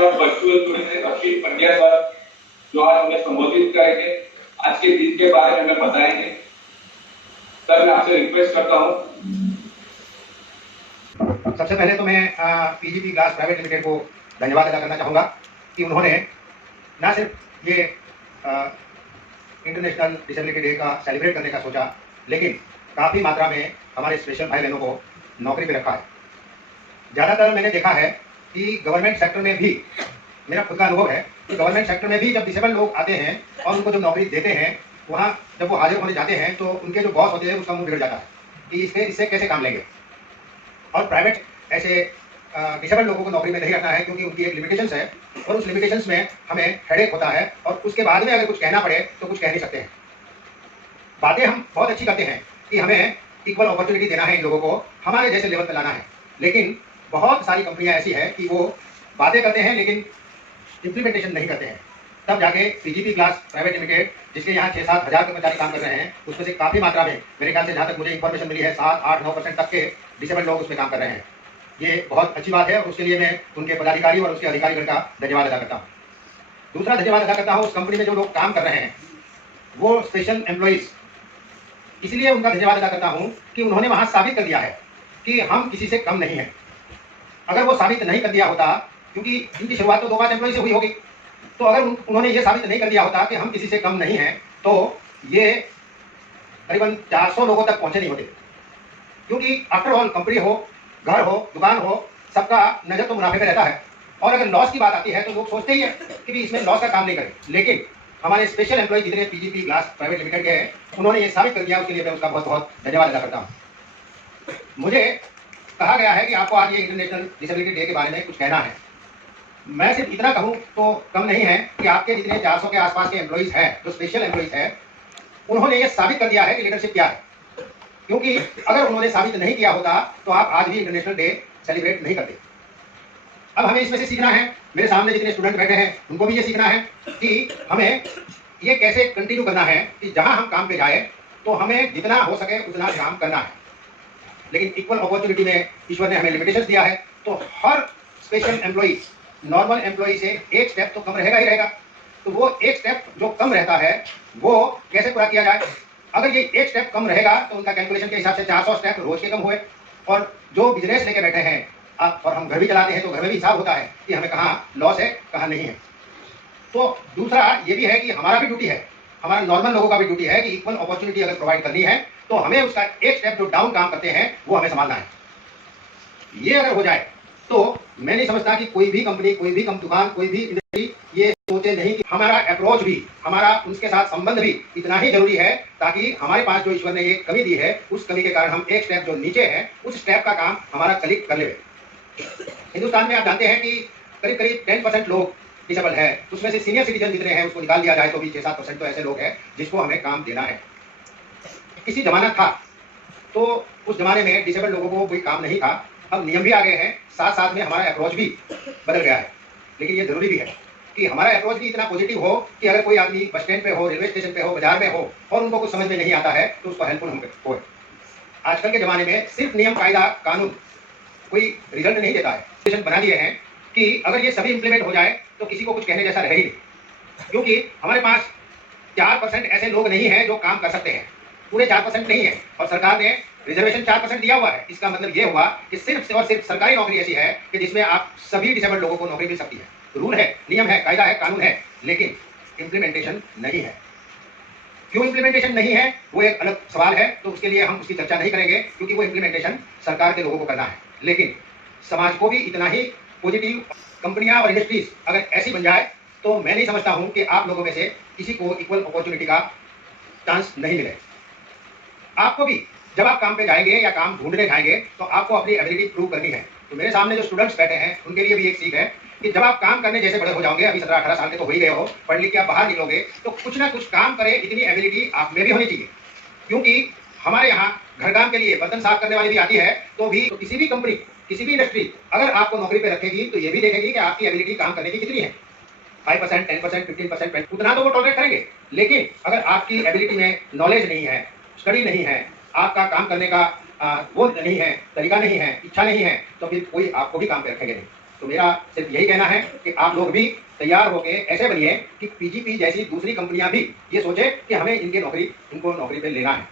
Sir virtual जुड़े थे Ashwin Pandya sir, जो आज हमें संबोधित करेंगे, आज के दिन के बारे में हमें बताएंगे। सर मैं आपसे रिक्वेस्ट करता हूँ। सबसे पहले तो मैं पीजीपी ग्लास प्राइवेट लिमिटेड को धन्यवाद अदा करना चाहूँगा कि उन्होंने न सिर्फ ये इंटरनेशनल डिसेबिलिटी डे का सेलिब्रेट करने का सोचा, लेकिन काफ़ी मात्रा में हमारे स्पेशल भाई बहनों को नौकरी पे रखा है। ज़्यादातर मैंने देखा है कि गवर्नमेंट सेक्टर में भी, मेरा खुद का अनुभव है कि गवर्नमेंट सेक्टर में भी जब डिसेबल लोग आते हैं और उनको जब नौकरी देते हैं, वहाँ जब वो हाजिर होने जाते हैं तो उनके जो बॉस होते हैं उसका मुंह बिगड़ जाता है कि इससे कैसे काम लेंगे। और प्राइवेट ऐसे डिसेबल लोगों को नौकरी में नहीं रखना है, क्योंकि उनकी एक लिमिटेशंस है और उस लिमिटेशंस में हमें हेडेक होता है और उसके बाद में अगर कुछ कहना पड़े तो कुछ कह नहीं सकते हैं। बातें हम बहुत अच्छी करते हैं कि हमें इक्वल अपॉर्चुनिटी देना है, इन लोगों को हमारे जैसे लेवल पर लाना है, लेकिन बहुत सारी कंपनियां ऐसी हैं कि वो बातें करते हैं लेकिन इम्प्लीमेंटेशन नहीं करते हैं। तब जाके पीजीपी ग्लास प्राइवेट लिमिटेड, जिसके यहाँ 6-7 हज़ार कर्मचारी काम कर रहे हैं, उसमें से काफ़ी मात्रा में, मेरे ख्याल से जहाँ तक मुझे इन्फॉर्मेशन मिली है, 7-8-9% तक के डिसेबल लोग उसमें काम कर रहे हैं। ये बहुत अच्छी बात है और उसके लिए मैं उनके पदाधिकारी और उसके अधिकारीगण का धन्यवाद अदा करता हूँ। दूसरा धन्यवाद अदा करता हूँ उस कंपनी में जो लोग काम कर रहे हैं, वो स्पेशल एम्प्लॉइज, इसलिए उनका धन्यवाद अदा करता हूँ कि उन्होंने वहाँ साबित कर दिया है कि हम किसी से कम नहीं हैं। अगर वो साबित नहीं कर दिया होता, क्योंकि इनकी शुरुआत तो 2-5 एम्प्लॉई से हुई होगी, तो अगर उन्होंने ये साबित नहीं कर दिया होता कि हम किसी से कम नहीं हैं, तो ये करीबन 400 लोगों तक पहुंचे नहीं होते। क्योंकि आफ्टर ऑल कंपनी हो, घर हो, दुकान हो, सबका नजर तो मुनाफे पे रहता है, और अगर लॉस की बात आती है तो लोग सोचते ही है कि इसमें लॉस का काम नहीं करें। लेकिन हमारे स्पेशल एम्प्लॉय जितने पीजीपी ग्लास प्राइवेट लिमिटेड के हैं, उन्होंने ये साबित कर दिया, उसके लिए मैं उसका बहुत बहुत धन्यवाद अदा करता हूँ। मुझे कहा गया है कि आपको आज ये इंटरनेशनल डिसेबिलिटी डे के बारे में कुछ कहना है। मैं सिर्फ इतना कहूँ तो कम नहीं है कि आपके जितने 400 के आसपास के एम्प्लॉइज हैं, जो स्पेशल एम्प्लॉइज हैं, उन्होंने ये साबित कर दिया है कि लीडरशिप क्या है। क्योंकि अगर उन्होंने साबित नहीं किया होता तो आप आज भी इंटरनेशनल डे सेलिब्रेट नहीं करते। अब हमें इसमें से सीखना है, मेरे सामने जितने स्टूडेंट बैठे हैं उनको भी ये सीखना है कि हमें ये कैसे कंटिन्यू करना है कि जहां हम काम पे जाए तो हमें जितना हो सके उतना काम करना है। लेकिन इक्वल अपॉर्चुनिटी में ईश्वर ने हमें लिमिटेशंस दिया है, तो हर स्पेशल एम्प्लॉई नॉर्मल एम्प्लॉई से एक स्टेप तो कम रहेगा ही रहेगा। तो वो एक स्टेप जो कम रहता है वो कैसे पूरा किया जाए। अगर ये एक स्टेप कम रहेगा तो उनका कैलकुलेशन के हिसाब से 400 स्टेप रोज के कम हुए। और जो बिजनेस लेके बैठे हैं और हम घर भी चलाते हैं तो घर में भी हिसाब होता है कि हमें कहाँ लॉस है कहाँ नहीं है। तो दूसरा ये भी है कि हमारा भी ड्यूटी है, हमारा नॉर्मल लोगों का भी ड्यूटी है कि इक्वल अपॉर्चुनिटी अगर प्रोवाइड करनी है तो हमें उसका एक स्टेप जो डाउन काम करते हैं वो हमें संभालना है। ये अगर हो जाए तो मैं नहीं समझता कि कोई भी कंपनी, कोई भी दुकान, कोई भी इंडस्ट्री ये सोचे नहीं कि हमारा अप्रोच भी, हमारा उनके साथ संबंध भी इतना ही जरूरी है, ताकि हमारे पास जो ईश्वर ने एक कमी दी है उस कमी के कारण हम एक स्टेप जो नीचे है उस स्टेप का काम हमारा कलीग कर ले। हिंदुस्तान में आप जानते हैं कि करीब करीब 10% लोग डिसेबल है, उसमें से सीनियर सिटीजन जितने हैं उसको निकाल दिया जाए तो भी 6-7% तो ऐसे लोग हैं जिसको हमें काम देना है। किसी जमाना था तो उस जमाने में डिसेबल लोगों को कोई काम नहीं था, अब नियम भी आ गए हैं, साथ साथ में हमारा अप्रोच भी बदल गया है। लेकिन ये जरूरी भी है कि हमारा अप्रोच भी इतना पॉजिटिव हो कि अगर कोई आदमी बस स्टैंड पे हो, रेलवे स्टेशन पे हो, बाजार में हो और उनको कुछ समझ में नहीं आता है तो उसको हेल्पफुल हम हो। आजकल के जमाने में सिर्फ नियम, कायदा, कानून कोई रिजल्ट नहीं देता है। बना दिए हैं कि अगर ये सभी इंप्लीमेंट हो जाए तो किसी को कुछ कहने जैसा रहे ही नहीं, क्योंकि हमारे पास 4% ऐसे लोग नहीं हैं जो काम कर सकते हैं, पूरे 4% नहीं है। और सरकार ने रिजर्वेशन 4% दिया हुआ है। इसका मतलब ये हुआ कि सिर्फ और सिर्फ सरकारी नौकरी ऐसी है कि जिसमें आप सभी डिसेबल लोगों को नौकरी मिल सकती है। रूल है, नियम है, कायदा है, कानून है, लेकिन इम्प्लीमेंटेशन नहीं है। क्यों इम्प्लीमेंटेशन नहीं है वो एक अलग सवाल है, तो उसके लिए हम उसकी चर्चा नहीं करेंगे, क्योंकि वो इम्प्लीमेंटेशन सरकार के लोगों को करना है। लेकिन समाज को भी इतना ही पॉजिटिव, कंपनियां और इंडस्ट्रीज अगर ऐसी बन जाए तो मैं नहीं समझता हूं कि आप लोगों में से किसी को इक्वल अपॉर्चुनिटी का चांस नहीं मिले। आपको भी जब आप काम पे जाएंगे या काम ढूंढने जाएंगे तो आपको अपनी एबिलिटी प्रूव करनी है। तो मेरे सामने जो स्टूडेंट्स बैठे हैं उनके लिए भी एक सीख है कि जब आप काम करने जैसे बड़े हो जाओगे, अभी 17-18 साल के तो हो ही गए हो, पढ़ लिख के आप बाहर निकलोगे तो कुछ ना कुछ काम करे, इतनी एबिलिटी आप में भी होनी चाहिए। क्योंकि हमारे यहाँ घर काम के लिए बर्तन साफ करने वाली भी आती है, तो भी तो किसी भी कंपनी, किसी भी इंडस्ट्री अगर आपको नौकरी पे रखेगी तो ये भी देखेगी कि आपकी एबिलिटी काम करने की कितनी है। 5%, 10%, 15%, उतना तो वो टॉलरेट करेंगे। लेकिन अगर आपकी एबिलिटी में नॉलेज नहीं है, स्टडी नहीं है, आपका काम करने का वो नहीं है, तरीका नहीं है, इच्छा नहीं है, तो फिर कोई आपको भी काम पे रखेगा नहीं। तो मेरा सिर्फ यही कहना है कि आप लोग भी तैयार होकर ऐसे बनिए कि पीजीपी जैसी दूसरी कंपनियां भी ये सोचे कि हमें इनको नौकरी पे लेना है।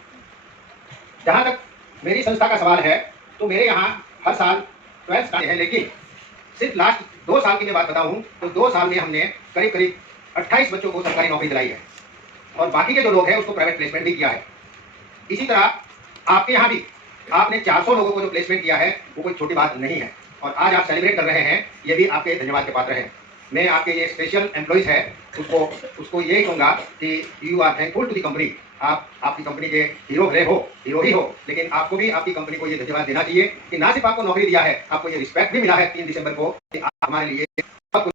जहां तक मेरी संस्था का सवाल है, तो मेरे यहाँ हर साल 12 स्टार्ट है, लेकिन सिर्फ लास्ट 2 साल की मैं बात बताऊं तो 2 साल में हमने करीब करीब 28 बच्चों को सरकारी नौकरी दिलाई है और बाकी के जो लोग हैं उसको प्राइवेट प्लेसमेंट भी किया है। इसी तरह आपके यहाँ भी आपने 400 लोगों को जो प्लेसमेंट किया है वो कोई छोटी बात नहीं है और आज आप सेलिब्रेट कर रहे हैं, ये भी आपके धन्यवाद के पात्र हैं। मैं आपके ये स्पेशल एम्प्लॉइज है उसको यही कहूँगा कि you are thankful to the company. आप आपकी कंपनी के हीरो ही हो, लेकिन आपको भी आपकी कंपनी को ये धन्यवाद देना चाहिए कि ना सिर्फ आपको नौकरी दिया है, आपको ये रिस्पेक्ट भी मिला है 3 दिसंबर को कि आप हमारे लिए सब कुछ।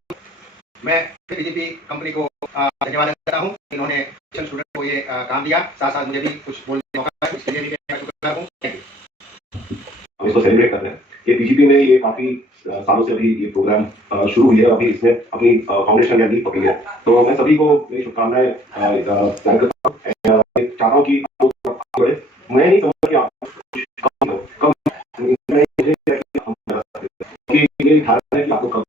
मैं बीजेपी कंपनी को धन्यवाद देता हूँ, इन्होंने स्टूडेंट को ये काम दिया, साथ साथ मुझे भी कुछ बोलने का मौका है, इसके लिए भी मैं शुक्रिया हूँ। हम इसको सेलिब्रेट करते हैं। ये पीजीपी में ये काफी सालों से अभी ये प्रोग्राम शुरू हुई है, अभी इसमें अपनी फाउंडेशन या लीड पकड़ी है। तो मैं सभी को मेरी शुभकामनाएं जाहिर करता हूँ। चाहता हूँ कि आप लोग बढ़े। मैं नहीं समझता कि आप कम ये धारणा है कि आपको कम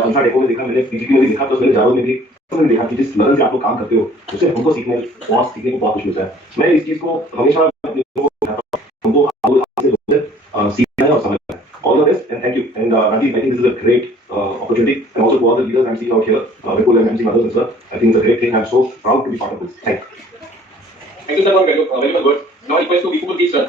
अंसा डेको में देखा, मैंने पीजीपी में भी देखा, तो मैंने जारो में भी मैंने देखा कि जिस लगन से आप लोग काम करते हो उससे हमको सीखने को बहुत कुछ मिलता है। मैं इस चीज को हमेशा हमको सीखना है और समझना है। All the best and thank you. And Rajiv, I think this is a great opportunity, and also to all the leaders I'm seeing out here, Vipul and I'm seeing others as well. I think it's a great thing. I'm so proud to be part of this. Thank you. Thank you, sir, for very good words. Now request to Vipul, please, sir.